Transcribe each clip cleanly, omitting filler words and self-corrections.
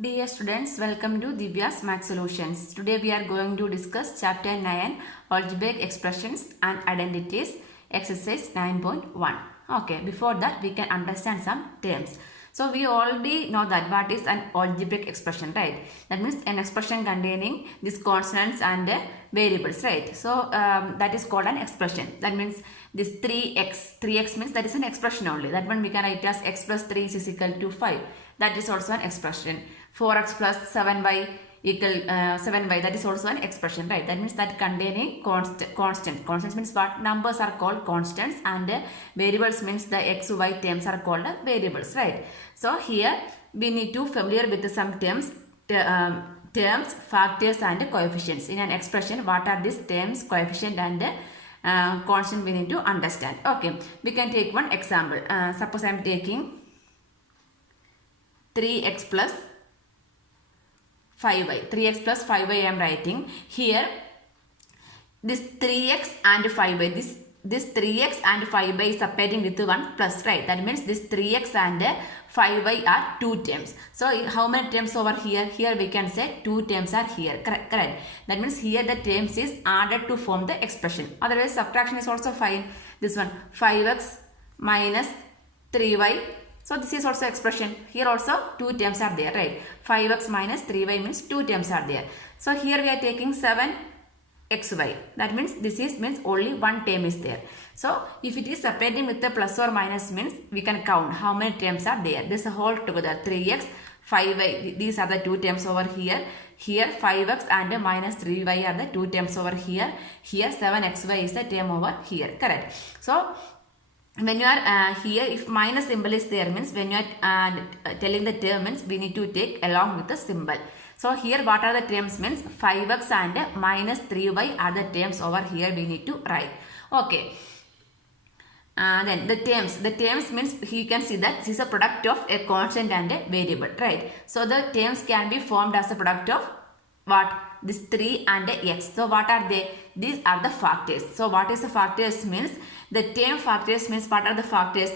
Dear students, welcome to Divya's Math Solutions. Today we are going to discuss Chapter 9, Algebraic Expressions and Identities, Exercise 9.1. Okay, before that we can understand some terms. So we already know that what is an algebraic expression, right? That means an expression containing these constants and variables, right? So that is called an expression. That means this 3x means that is an expression only. That one we can write as x plus 3 is equal to 5. That is also an expression. 4x plus 7y equal 7y, that is also an expression, right? That means that containing constants means what? Numbers are called constants and variables means the x, y terms are called variables, right? So here we need to familiar with some terms, factors and coefficients. In an expression, what are these terms, coefficient and constant we need to understand. Okay, we can take one example. Suppose I am taking 3x plus 5y. 3x plus 5y I am writing. Here this 3x and 5y. This 3x and 5y is separating with 1 plus, right? That means this 3x and 5y are 2 terms. So how many terms over here? Here we can say 2 terms are here. Correct. That means here the terms is added to form the expression. Otherwise subtraction is also fine. This one 5x minus 3y. So this is also expression. Here also 2 terms are there, right? 5x minus 3y means 2 terms are there. So here we are taking 7xy. That means this is means only 1 term is there. So if it is separating with the plus or minus means we can count how many terms are there. This whole together 3x, 5y. These are the 2 terms over here. Here 5x and minus 3y are the 2 terms over here. Here 7xy is the term over here. Correct. So when you are here, if minus symbol is there means when you are telling the term means we need to take along with the symbol. So here what are the terms means 5x and minus 3y are the terms over here we need to write. Okay. Then the terms means you can see that this is a product of a constant and a variable, right? So the terms can be formed as a product of what? This 3 and x. So what are they? These are the factors. So what is the factors means? The term factors means what are the factors?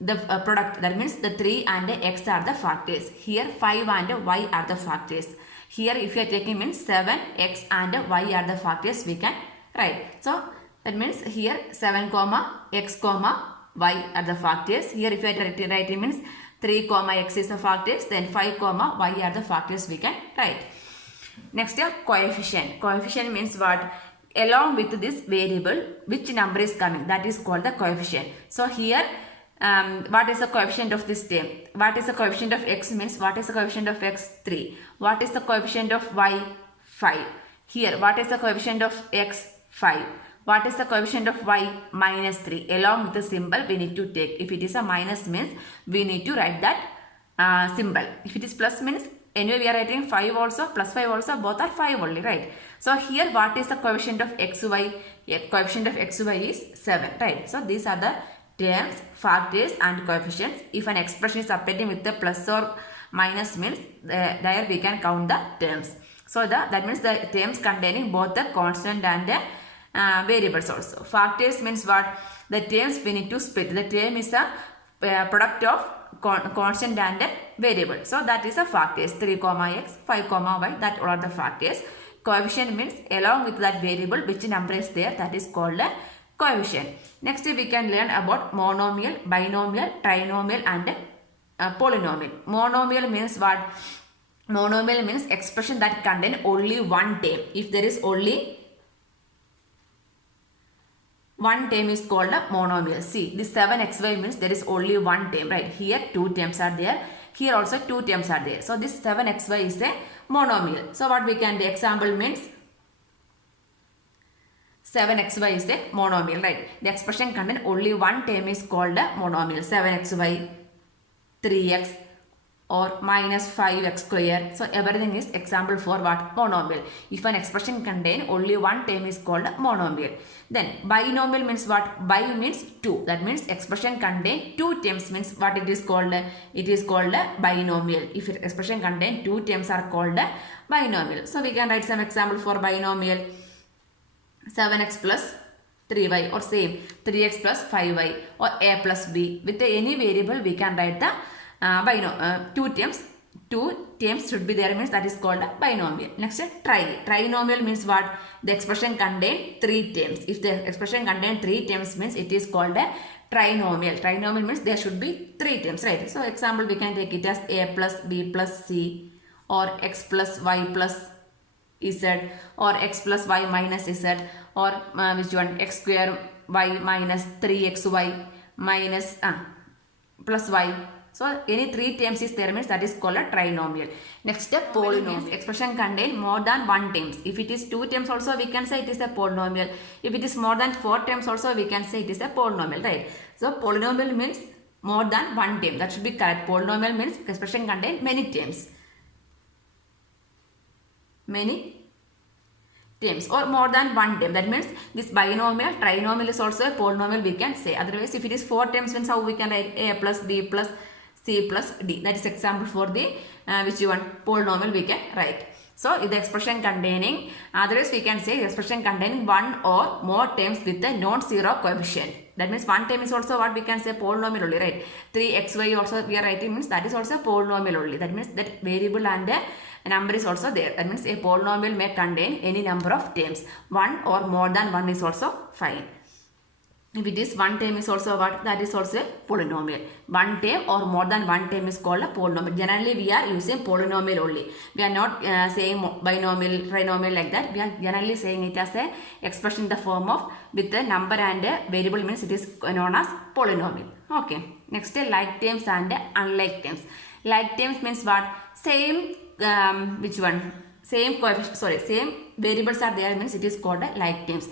The product, that means the 3 and x are the factors. Here 5 and y are the factors. Here if you are taking means 7, x and y are the factors we can write. So that means here 7 comma x comma y are the factors. Here if you are writing means 3 comma x is the factors, then 5 comma y are the factors we can write. Next coefficient. Coefficient means what? Along with this variable which number is coming, that is called the coefficient. So here what is the coefficient of this term? What is the coefficient of x means what is the coefficient of x? 3. What is the coefficient of y? 5. Here what is the coefficient of x? 5. What is the coefficient of y? Minus 3. Along with the symbol we need to take. If it is a minus means we need to write that symbol. If it is plus means anyway we are writing 5 also, plus 5 also, both are 5 only, right? So here what is the coefficient of xy? Coefficient of xy is 7, right? So these are the terms, factors and coefficients. If an expression is separating with the plus or minus means there we can count the terms. So that means the terms containing both the constant and variables also. Factors means what? The terms we need to split. The term is a product of constant and variable. So that is a factors. 3 comma x, 5 comma y, that all are the factors. Coefficient means along with that variable which number is there, that is called a coefficient. Next we can learn about monomial, binomial, trinomial and polynomial. Monomial means what? Monomial means expression that contain only one term. If there is only one term is called a monomial. See, this 7xy means there is only one term, right? Here 2 terms are there. Here also 2 terms are there. So this 7xy is a monomial. So what we can do? Example means 7xy is a monomial, right? The expression contain only one term is called a monomial. 7xy, 3x or minus 5x square. So everything is example for what? Monomial. If an expression contain only one term is called a monomial. Then binomial means what? Bi means 2. That means expression contain 2 terms means what it is called? It is called a binomial. If expression contain 2 terms are called a binomial. So we can write some example for binomial. 7x plus 3y or same 3x plus 5y or a plus b. With any variable we can write the 2 terms two terms should be there, means that is called a binomial. Next, trinomial means what? The expression contain three terms. If the expression contain three terms, means it is called a trinomial. Trinomial means there should be three terms, right? So example, we can take it as a plus b plus c, or x plus y plus z, or x plus y minus z, or which one, x square y minus 3xy minus plus y. So any three terms is there, means that is called a trinomial. Next, a polynomial. Expression contain more than one terms. If it is two terms also, we can say it is a polynomial. If it is more than four terms also, we can say it is a polynomial, right? So polynomial means more than one term. That should be correct. Polynomial means expression contain many terms. Many terms or more than one term. That means this binomial, trinomial is also a polynomial, we can say. Otherwise, if it is four terms, means how we can write a plus b plus c plus d. That is example for the which one, polynomial we can write. So the expression containing, otherwise we can say the expression containing one or more terms with a non-zero coefficient. That means one term is also what we can say polynomial only, right? 3xy also we are writing, means that is also polynomial only. That means that variable and a number is also there. That means a polynomial may contain any number of terms. One or more than one is also fine. If it is one term is also what? That is also a polynomial. One term or more than one term is called a polynomial. Generally, we are using polynomial only. We are not saying binomial, trinomial like that. We are generally saying it as a expression in the form of with a number and a variable, means it is known as polynomial. Okay. Next, like terms and unlike terms. Like terms means what? Same, which one? Same coefficient, sorry, same variables are there, means it is called a like terms.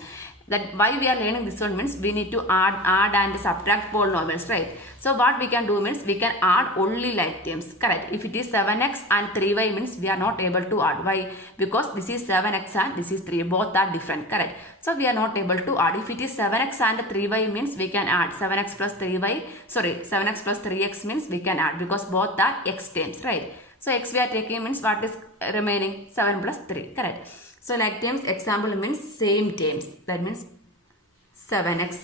That why we are learning this one, means we need to add and subtract polynomials, right? So what we can do, means we can add only like terms, correct? If it is 7x and 3y, means we are not able to add. Why? Because this is 7x and this is 3, both are different, correct? So we are not able to add. If it is 7x and 3y, means we can add 7x plus 3y, sorry, 7x plus 3x means we can add, because both are x terms, right? So x we are taking, means what is remaining? 7 plus 3, correct? So like terms, example means same terms. That means 7x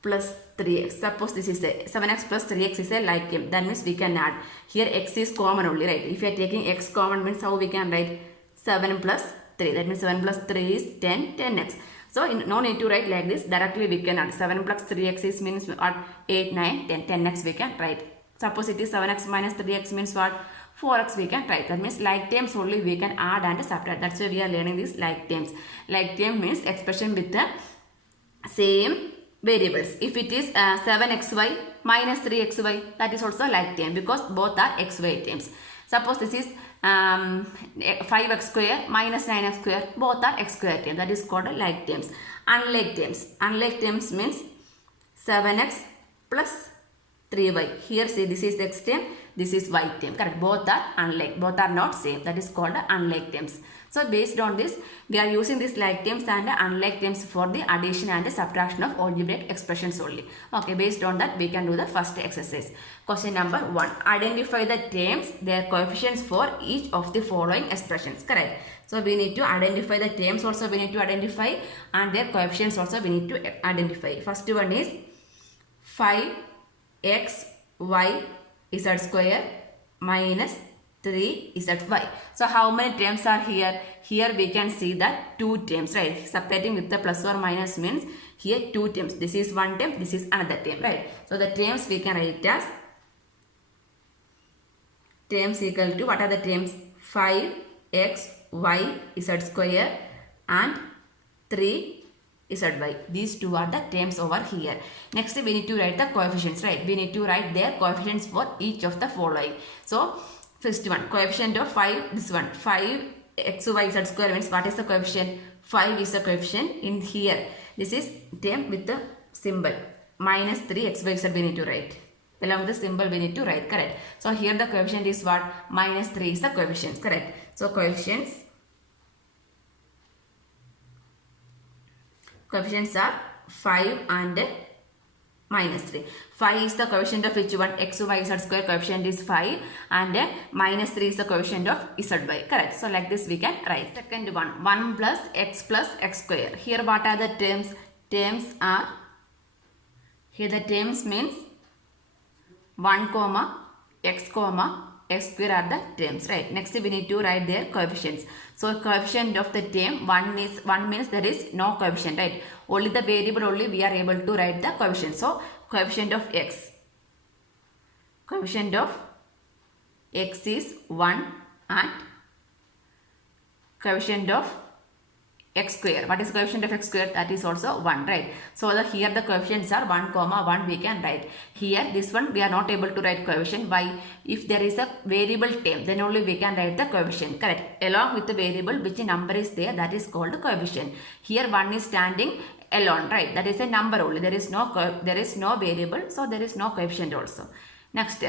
plus 3x. Suppose this is a 7x plus 3x is a like term. That means we can add. Here x is common only, right? If you are taking x common, means how we can write 7 plus 3. That means 7 plus 3 is 10, 10x. So no need to write like this. Directly we can add. 7 plus 3x is means what? 8, 9, 10, 10x we can write. Suppose it is 7x minus 3x means what? 4x we can write. That means like terms only we can add and subtract. That's why we are learning this like terms. Like term means expression with the same variables. If it is 7xy minus 3xy, that is also like term, because both are xy terms. Suppose this is 5x square minus 9x square, both are x square term. That is called like terms. Unlike terms. Unlike terms means 7x plus 3y. Here say this is x term, this is y term, correct? Both are unlike, both are not same. That is called unlike terms. So based on this, we are using these like terms and unlike terms for the addition and subtraction of algebraic expressions only. Okay, based on that, we can do the first exercise. Question number 1. Identify the terms, their coefficients for each of the following expressions, correct? So we need to identify the terms also, we need to identify, and their coefficients also we need to identify. First one is 5x y z square minus 3zy. So how many terms are here? Here we can see that two terms, right? Separating with the plus or minus means here two terms. This is one term, this is another term, right? So the terms we can write as terms equal to, what are the terms? 5x y z square and 3 zy. These two are the terms over here. Next we need to write the coefficients, right? We need to write their coefficients for each of the following. So first one, coefficient of 5, this one, 5xy square means what is the coefficient? 5 is the coefficient in here. This is term with the symbol. Minus 3xy we need to write. Along with the symbol we need to write, correct? So here the coefficient is what? Minus 3 is the coefficient, correct? So coefficients are 5 and minus 3. 5 is the coefficient of which one? xy z square coefficient is 5 and minus 3 is the coefficient of zy, correct? So like this we can write. Second one, 1 plus x square. Here what are the terms? Terms are, here the terms means 1 comma x comma x square are the terms, right? Next we need to write their coefficients. So coefficient of the term 1 means there is no coefficient, right? Only the variable only we are able to write the coefficient. So coefficient of x is 1 and coefficient of x square. What is coefficient of x square? That is also 1, right? So here the coefficients are 1 comma 1 we can write. Here this one we are not able to write coefficient. Why? If there is a variable term, then only we can write the coefficient, correct? Along with the variable which number is there, that is called coefficient. Here 1 is standing alone, right? That is a number only. There is no variable, so there is no coefficient also. Next,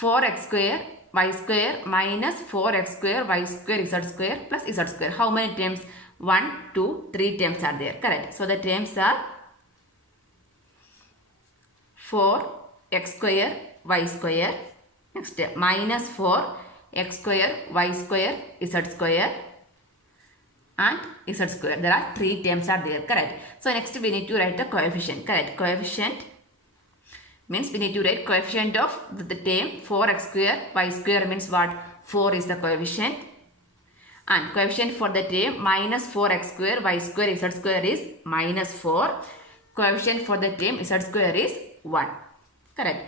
4x square y square minus 4x square y square z square plus z square. How many terms? 1, 2, 3 terms are there, correct? So the terms are 4x square y square, next minus 4x square y square z square and z square. There are 3 terms are there, correct? So next we need to write the coefficient, correct? Coefficient means we need to write coefficient of the term 4x square y square means what? 4 is the coefficient. And coefficient for the term minus 4x square y square z square is minus 4. Coefficient for the term z square is 1. Correct.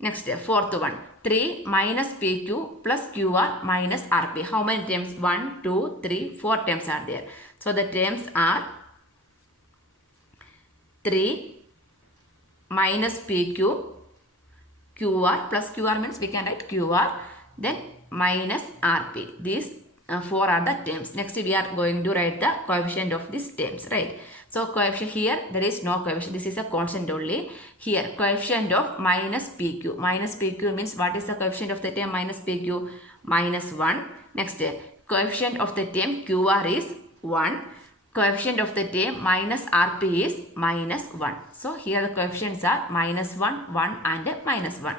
Next, fourth one. 3 minus pq plus qr minus rp. How many terms? 1, 2, 3, 4 terms are there. So the terms are 3 minus pq, qr plus qr means we can write qr, then minus rp. These 4 are the terms. Next we are going to write the coefficient of these terms, right? So coefficient here there is no coefficient. This is a constant only. Here coefficient of minus pq. Minus pq means what is the coefficient of the term minus pq? Minus 1. Next coefficient of the term qr is 1. Coefficient of the term minus rp is minus 1. So here the coefficients are minus 1, 1 and minus 1.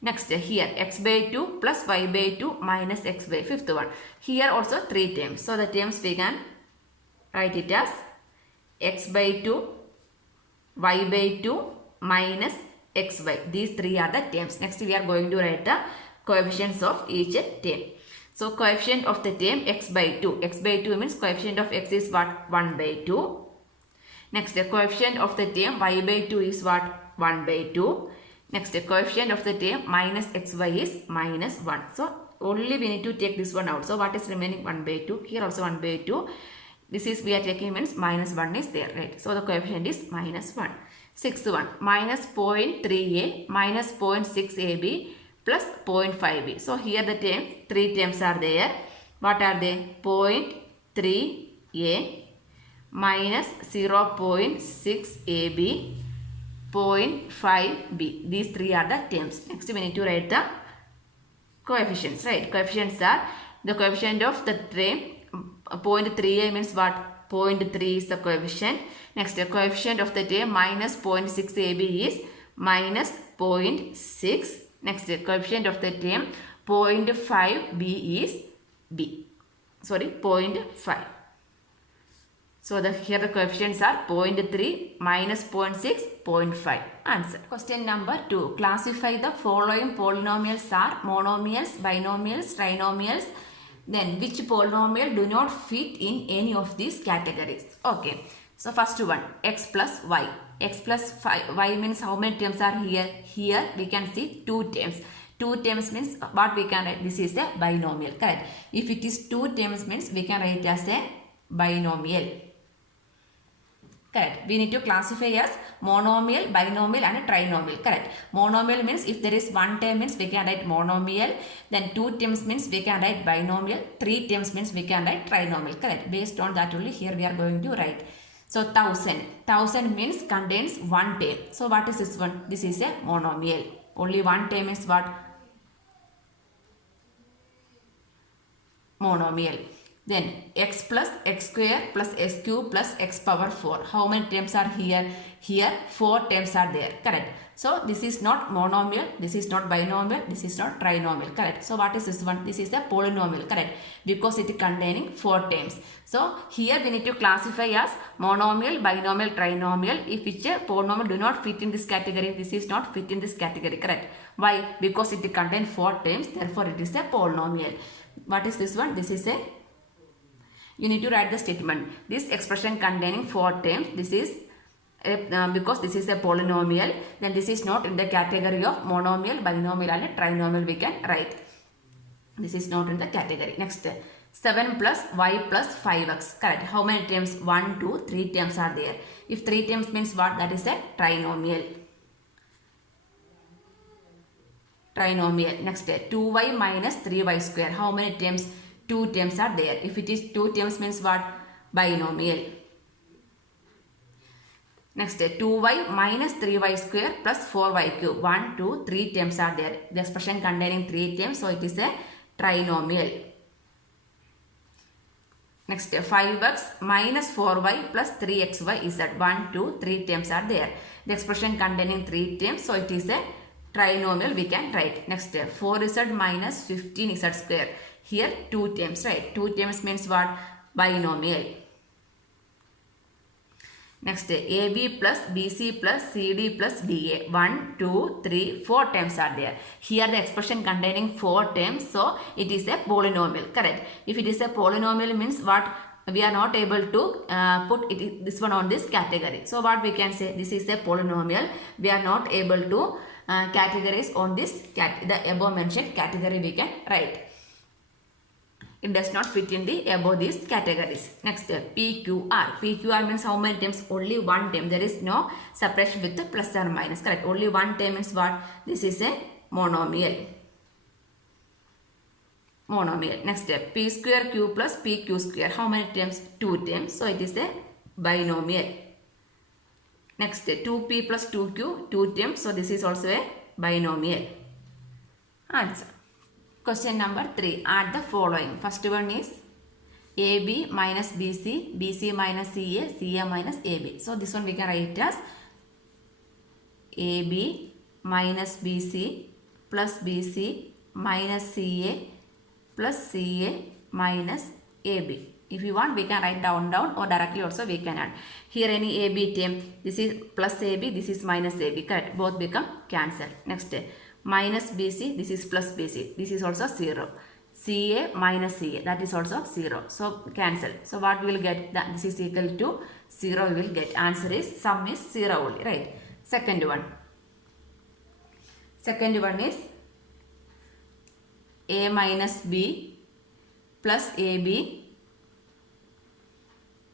Next here x by 2 plus y by 2 minus x by 5th one. Here also 3 terms. So the terms we can write it as x by 2, y by 2 minus xy. These 3 are the terms. Next we are going to write the coefficients of each term. So coefficient of the term x by 2. X by 2 means coefficient of x is what? 1 by 2. Next coefficient of the term y by 2 is what? 1 by 2. Next coefficient of the term minus xy is minus 1. So only we need to take this one out. So what is remaining? 1 by 2. Here also 1 by 2. This is we are taking means minus 1 is there, right? So the coefficient is minus 1. Sixth one, minus 0.3a minus 0.6ab plus 0.5b. So here the term 3 terms are there. What are they? 0.3a minus 0.6ab 0.5b. These 3 are the terms. Next we need to write the coefficients, right? Coefficients are the coefficient of the term 0.3a means what? 0.3 is the coefficient. Next coefficient of the term minus 0.6ab is minus 0.6. Next coefficient of the term 0.5b is 0.5. So here the coefficients are 0.3 minus 0.6, 0.5. Answer. Question number 2. Classify the following polynomials are monomials, binomials, trinomials. Then which polynomial do not fit in any of these categories? Okay. So first one, x plus y. X plus y means how many terms are here? Here we can see 2 terms. 2 terms means what we can write? This is a binomial, correct? If it is 2 terms means we can write as a binomial. Correct. We need to classify as monomial, binomial and trinomial. Correct. Monomial means if there is 1 term means we can write monomial. Then 2 terms means we can write binomial. 3 terms means we can write trinomial. Correct. Based on that only here we are going to write. So 1000. 1000 means contains 1 term. So what is this one? This is a monomial. Only 1 term is what? Monomial. Then x plus x square plus x cube plus x power 4. How many terms are here? Here 4 terms are there. Correct. So this is not monomial, this is not binomial, this is not trinomial. Correct. So what is this one? This is a polynomial. Correct. Because it is containing 4 terms. So here we need to classify as monomial, binomial, trinomial. If which a polynomial do not fit in this category, this is not fit in this category. Correct. Why? Because it contains 4 terms. Therefore it is a polynomial. What is this one? This is a, you need to write the statement. This expression containing 4 terms, this is because this is a polynomial, then this is not in the category of monomial, binomial and trinomial we can write. This is not in the category. Next, 7 plus y plus 5x. Correct. How many terms? 1, 2, 3 terms are there. If 3 terms means what? That is a trinomial. Trinomial. Next, 2y minus 3y square. How many terms? 2 terms are there. If it is 2 terms means what? Binomial. Next, 2y minus 3y square plus 4y cube. 1, 2, 3 terms are there. The expression containing 3 terms, so it is a trinomial. Next, 5x minus 4y plus 3xy is at 1, 2, 3 terms are there. The expression containing 3 terms, so it is a trinomial we can write. Next, 4z minus 15z square. Here 2 terms, right? 2 terms means what? Binomial. Next, AB plus BC plus CD plus DA. 1, 2, 3, 4 terms are there. Here the expression containing 4 terms, so it is a polynomial. Correct. If it is a polynomial means what? We are not able to put this one on this category. So what we can say? This is a polynomial. We are not able to categorize on this the above mentioned category we can write. It does not fit in the above these categories. Next, PQR. PQR means how many terms? Only 1 term. There is no separation with the plus or minus. Correct. Only 1 term means what? This is a monomial. Monomial. Next, P square Q plus PQ square. How many terms? 2 terms. So it is a binomial. Next, 2P plus 2Q, 2 terms. So this is also a binomial. Answer. Question number 3. Add the following. First one is AB minus BC, BC minus CA, CA minus AB. So this one we can write as AB minus BC plus BC minus CA plus CA minus AB. If you want, we can write down or directly also we can add. Here any AB term, this is plus AB, this is minus AB. Correct. Both become cancelled. Next, minus BC, this is plus BC. This is also 0. CA minus CA, that is also 0. So cancel. So what we will get? That this is equal to 0 we will get. Answer is sum is 0 only. Right. Second one. Second one is A minus B plus AB.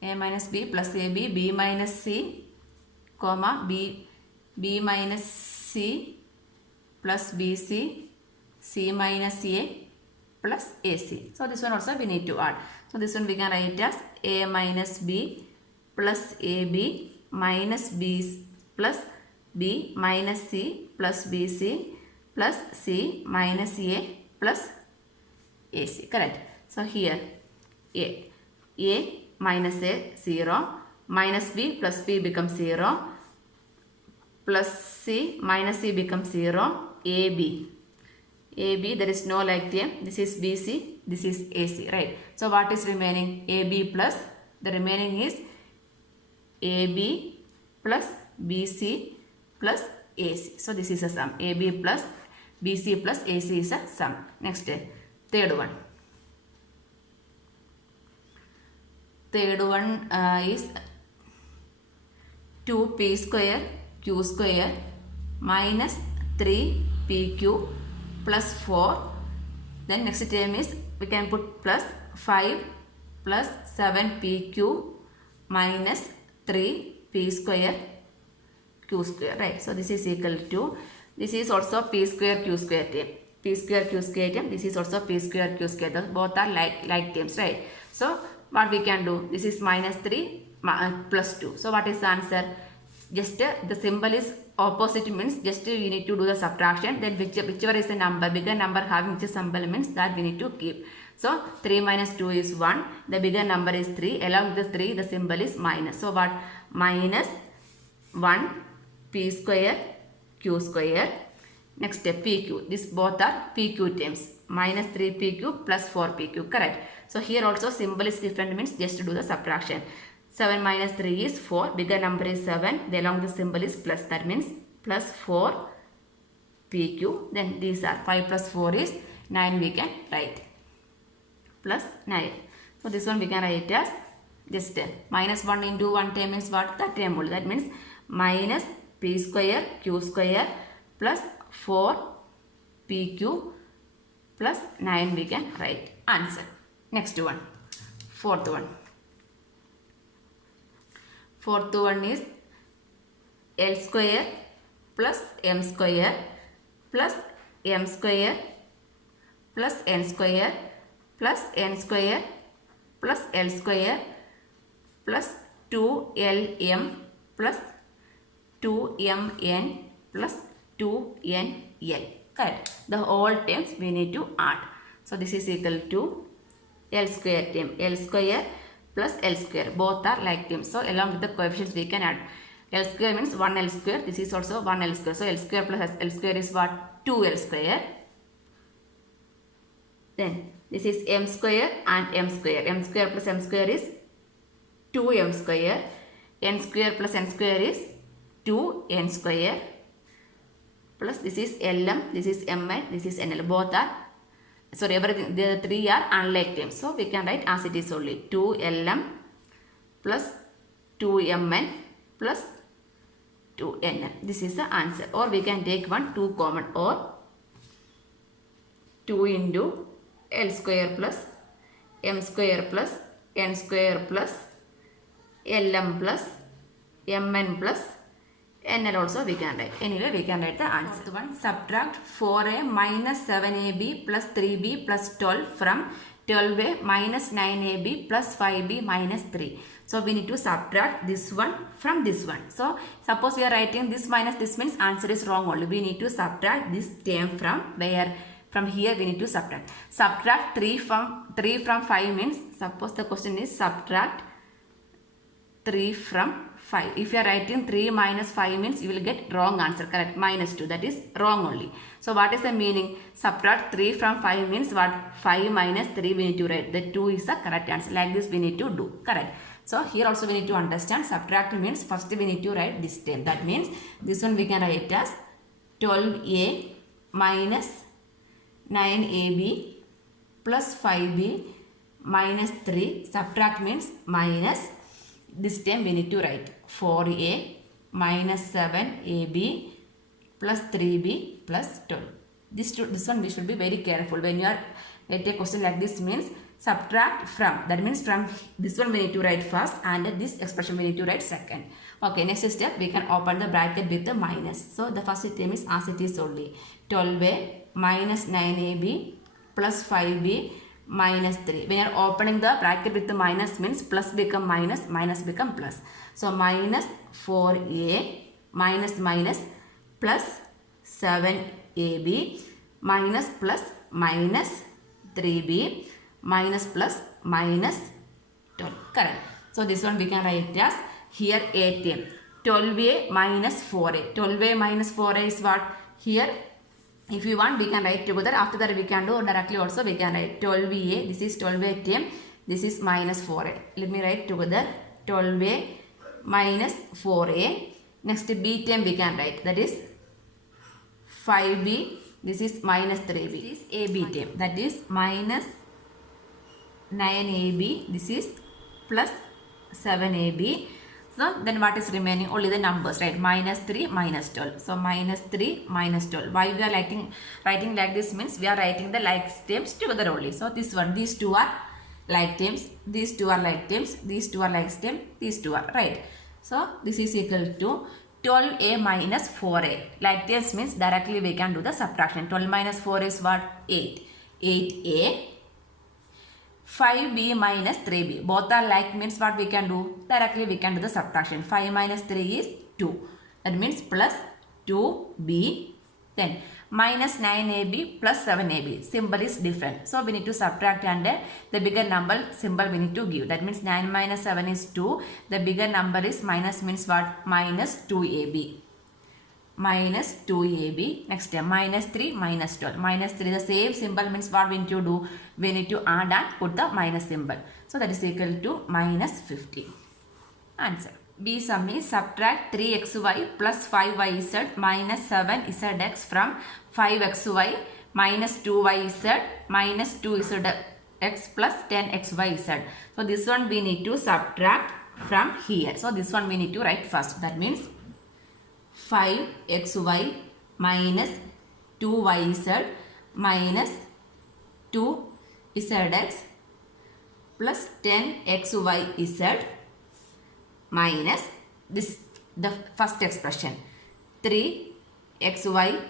A minus B plus AB, B minus C, comma, B minus C plus BC, C minus A plus AC. So this one also we need to add. So this one we can write as A minus B plus AB minus B plus B minus C plus BC plus C minus A plus AC. Correct. So here A minus A 0, minus B plus B becomes 0, plus C minus C becomes 0, AB there is no like term, this is BC, this is AC, right? So what is remaining? AB plus, the remaining is AB plus BC plus AC. So this is a sum. AB plus BC plus AC is a sum. Next, third one. Third one is 2p square q square minus 3pq plus 4. Then next term is we can put plus 5 plus 7pq minus 3p square q square. Right. So this is equal to, this is also p square q square term. P square q square term. This is also p square q square. Both are like terms. Right. So what we can do? This is minus 3 plus 2. So what is the answer? just the symbol is opposite means just we need to do the subtraction. Then whichever is the number, bigger number having which symbol means that we need to keep. So 3 minus 2 is 1. The bigger number is 3. Along with the 3, the symbol is minus. So what? Minus 1 p square q square. Next step pq. These both are pq terms. Minus 3pq plus 4pq. Correct. So here also symbol is different means just to do the subtraction. 7 minus 3 is 4. Bigger number is 7. The along the symbol is plus. That means plus 4 pq. Then these are 5 plus 4 is 9 we can write. Plus 9. So this one we can write as just minus 1 into 1 term is what? That term only. That means minus p square q square plus 4 pq plus 9 we can write. Answer. Next one. Fourth one. Fourth one is L square plus m square plus m square plus n square plus n square plus L square plus 2lm plus 2mn plus 2nl. Correct. The whole terms we need to add. So this is equal to L square term. L square plus L square. Both are like terms. So along with the coefficients we can add. L square means 1 L square. This is also 1 L square. So L square plus L square is what? 2L square. Then this is m square and m square. M square plus m square is 2m square. N square plus n square is 2n square. Plus this is lm, this is mn, this is nl. Both are, sorry, everything, the three are unlike terms. So we can write as it is only 2lm plus 2mn plus 2nl. This is the answer. Or we can take 2 common, or 2 into L square plus m square plus n square plus lm plus mn plus nl also we can write. Anyway, we can write the answer. Fourth one, subtract 4a minus 7ab plus 3b plus 12 from 12a minus 9ab plus 5b minus 3. So we need to subtract this one from this one. So suppose we are writing this minus this means answer is wrong only. We need to subtract this term from where? From here we need to subtract. Subtract 3 from 5 means, suppose the question is subtract 3 from 5. If you are writing 3 minus 5 means you will get wrong answer. Correct. Minus 2. That is wrong only. So what is the meaning? Subtract 3 from 5 means what? 5 minus 3 we need to write. The 2 is the correct answer. Like this we need to do. Correct. So here also we need to understand subtract means first we need to write this term. That means this one we can write as 12a minus 9ab plus 5b minus 3. Subtract means minus. This term we need to write 4a minus 7ab plus 3b plus 12. This one we should be very careful. When you are at a question like this means subtract from. That means from this one we need to write first and this expression we need to write second. Okay, next step we can open the bracket with the minus. So the first term is as it is only 12a minus 9ab plus 5b minus 3. When you are opening the bracket with the minus means plus become minus, minus become plus. So minus 4a minus minus plus 7ab minus plus minus 3b minus plus minus 12. Correct. So this one we can write as here a term. 12a minus 4a. 12a minus 4a is what? Here if you want we can write together. After that we can do directly also we can write 12a. This is 12a term. This is minus 4a. Let me write together 12a minus 4a. Next b term we can write. That is 5b. This is minus 3b. This is ab term. That is minus 9ab. This is plus 7ab. So then what is remaining? Only the numbers, right? Minus 3, minus 12. So minus 3, minus 12. Why we are writing like this means we are writing the like terms together only. So this one, these two are like terms. These two are like terms. These two are like terms. These two are right. So this is equal to 12a minus 4a. Like terms means directly we can do the subtraction. 12 minus 4 is what? 8. 8a. 5b minus 3b. Both are like means what we can do? Directly we can do the subtraction. 5 minus 3 is 2. That means plus 2b. Then minus 9ab plus 7ab. Symbol is different. So we need to subtract and the bigger number symbol we need to give. That means 9 minus 7 is 2. The bigger number is minus means what? Minus 2ab. Minus 2ab. Next minus 3 minus 12. Minus 3 the same symbol means what we need to do? We need to add and put the minus symbol. So that is equal to minus 50. Answer. B sum is subtract 3xy plus 5yz minus 7zx from 5xy minus 2yz minus 2zx plus 10xyz. So this one we need to subtract from here. So this one we need to write first. That means 5xy minus 2yz minus 2zx plus 10xyz minus this the first expression 3xy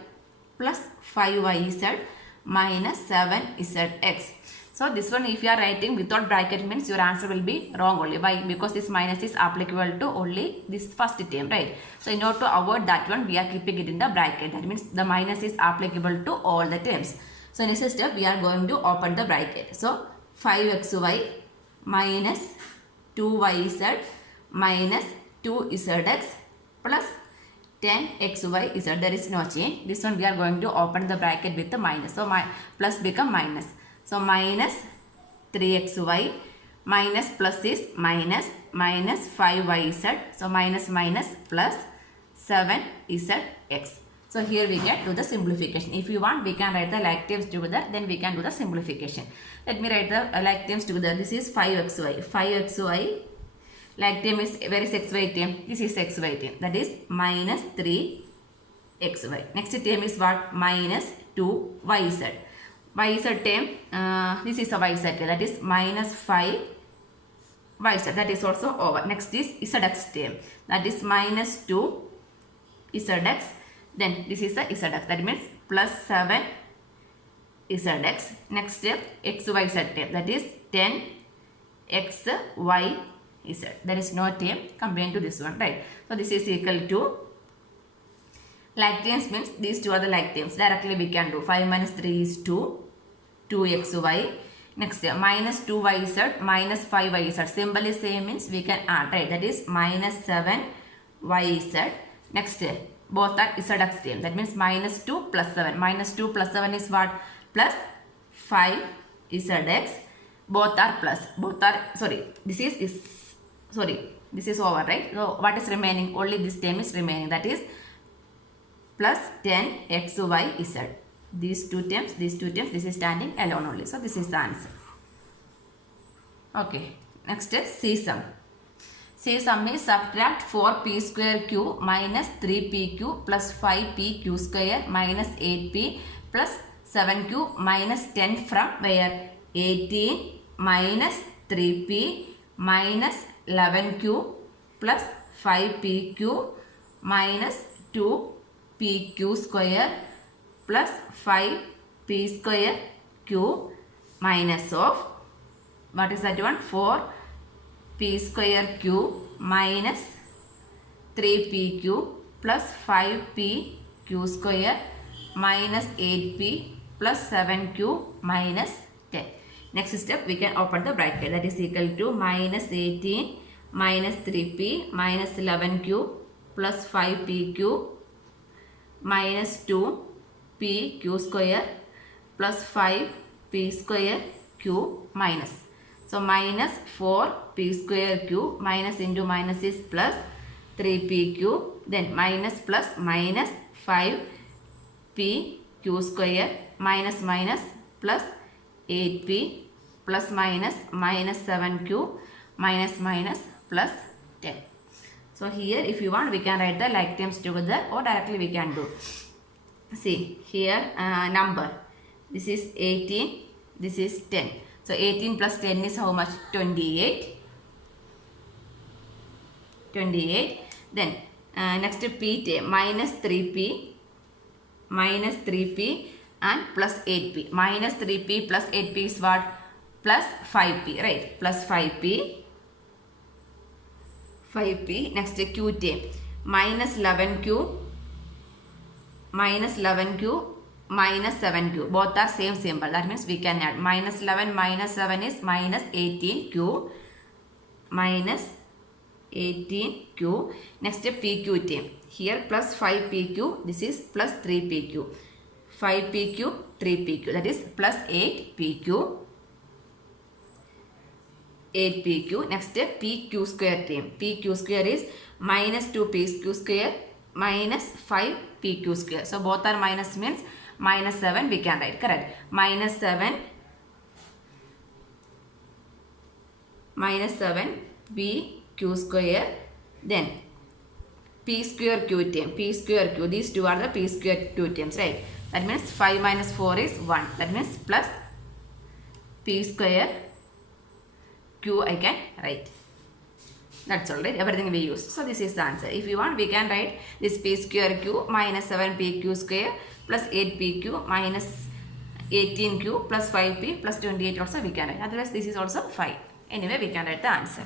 plus 5yz minus 7zx. So this one if you are writing without bracket means your answer will be wrong only. Why? Because this minus is applicable to only this first term, right? So in order to avoid that one we are keeping it in the bracket. That means the minus is applicable to all the terms. So next step we are going to open the bracket. So 5xy minus 2yz minus 2zx plus 10xyz. There is no change. This one we are going to open the bracket with the minus. So my plus become minus. So minus 3xy minus plus is minus minus 5yz. So minus minus plus 7zx. So here we get do the simplification. If you want we can write the like terms together, then we can do the simplification. Let me write the like terms together. This is 5xy. 5xy like term is where is xy term? This is xy term. That is minus 3xy. Next term is what? Minus 2yz. Yz term, this is a yz term. That is minus 5yz. That is also over. Next is zx term. That is minus 2zx. Then this is a zx. That means plus 7zx. Next step xyz term. That is 10xy. There is no term compared to this one, right? So this is equal to like terms means these two are the like terms. Directly we can do 5 minus 3 is 2xy. Next minus 2yz minus 5yz. Symbol is same means we can add, right? That is minus 7yz. Next both are zx term. That means minus 2 plus 7. Minus 2 plus 7 is what? Plus 5zx. Both are plus. Both are sorry. This is over, right? So what is remaining? Only this term is remaining. That is plus 10xyz. These two terms, this is standing alone only. So this is the answer. Okay. Next is C sum. C sum is subtract 4p square q minus 3pq plus 5pq square minus 8p plus 7q minus 10 from where? 18 minus 3p minus 11q plus 5pq minus 2pq square plus 5p square q minus of what is that one? 4p square q minus 3pq plus 5pq square minus 8p plus 7q minus 10. Next step we can open the bracket. That is equal to minus 18 minus 3p minus 11q plus 5pq minus 2pq square plus 5p square q minus. So minus 4p square q minus into minus is plus 3pq, then minus plus minus 5pq square minus minus plus 8p plus minus minus 7q minus minus plus 10. So here if you want we can write the like terms together or directly we can do. See here number. This is 18, this is 10. So 18 plus 10 is how much? 28. 28. Then next p term minus 3p and plus 8p. Minus 3p plus 8p is what? Plus 5p, right? Plus 5p. 5p. Next q term minus 11q, minus 11q, minus 7q. Both are same symbol. That means we can add minus 11 minus 7 is minus 18q, minus 18q. Next pq term. Here plus 5pq. This is plus 3pq. 5pq, 3pq. That is plus 8pq. 8pq. Next pq square term. Pq square is minus 2pq square minus 5pq square. So both are minus means minus 7 we can write. Correct. Minus 7 pq square. Then p square q term. P square q. These two are the p square q terms. Right. That means 5 minus 4 is 1. That means plus p square q I can write. That's all, right? Everything we use. So this is the answer. If you want, we can write this p square q minus 7pq square plus 8pq minus 18q plus 5p plus 28 also we can write. Otherwise, this is also 5. Anyway, we can write the answer.